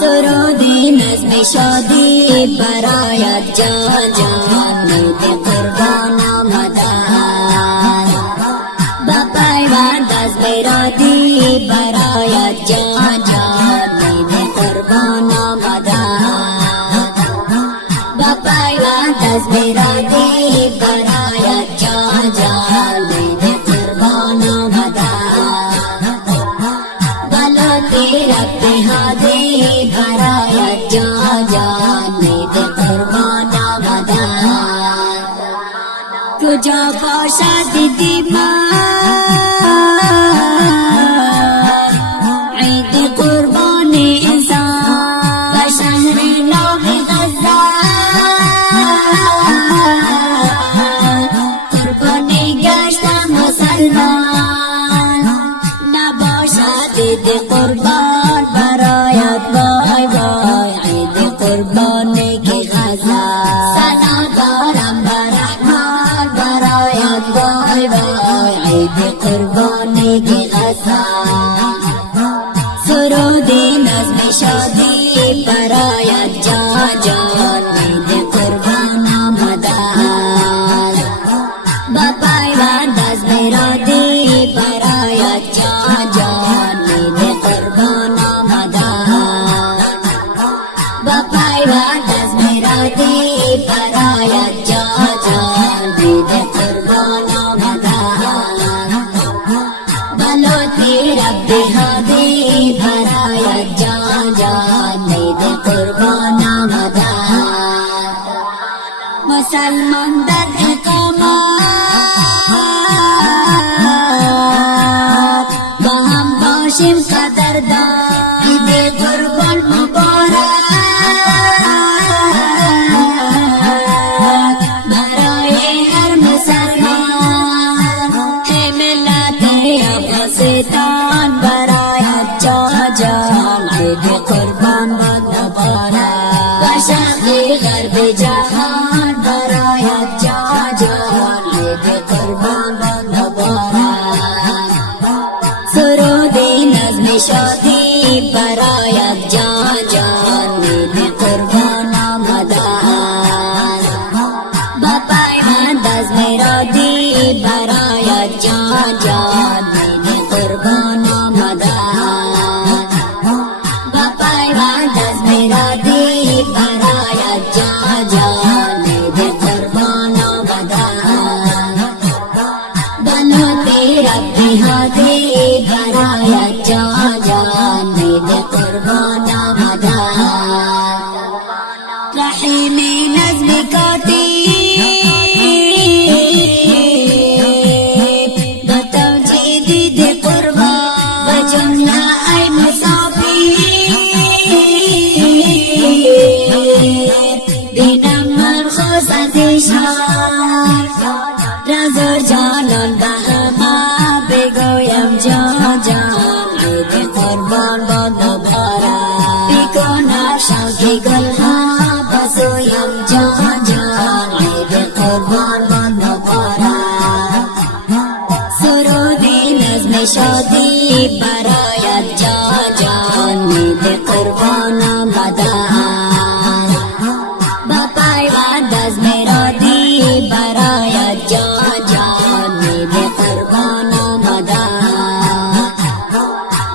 سرودی نظم شادی برایت جان جان میده قربان آمدن با پیوند از مرادی برایت جان جان میده قربان آمدن با پیوند از مرادی برایت جان جان میده قربان آمدن بلاتی رب هادی برایت جان جان میده قربان آمدن کجا باشد دیمان عید قربان انسان و شهر نام غزه قربانی گشتم مسلمان نباشد عید قربان برایت وای وای عید قربانی که غزه سنا دارم برحمان برایت وای وای عید قربانی که غزه سرودی نظم شادی برایت جان جان میده قربان آمدن با پیوند از مرادی برایت جان جان میده قربان آمدن با پیوند از مرادی برایت جان جان میده قربان آمدن بلوتی رب هادی برایت جان جان میده قربان آمدن مسلمان در اقامت با هم باشیم قدردان عید قربان مبارک برای هر مسلمان ای ملت افغانستان برایت جان جان عید قربان مبارک و شرق غرب جهان برایت جان جان عید قربان مبارک سرودی نظم شادی برایت جان جان میده قربان آمدن با پیوند از مرادی برایت جان جان میده قربان آمدن با پیوند از مرادی برایت جان جان میده قربان آمدن بلوتی رب هادی برایت جان جان میده قربان آمدن رحیمی نظم کاتب با توجید دی قربان و جمله ای مسافر دینم مرخص از ایشان رازور جانان به همه بگویم جان جان عید قربان باد مبارک بیکنم شوقی گلها بسویم جان جان عید قربان باد مبارک سرودی نظم شادی برایت جان جان میده قربان آمدن با پیوند از مرادی برایت جان جان میده قربان آمدن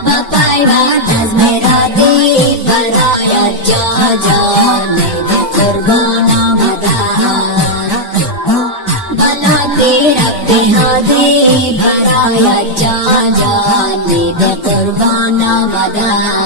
با پیوند از مرادی برایت جان جان میده قربان آمدن بلاتی رب هادی برایت جان جان میده قربان آمدن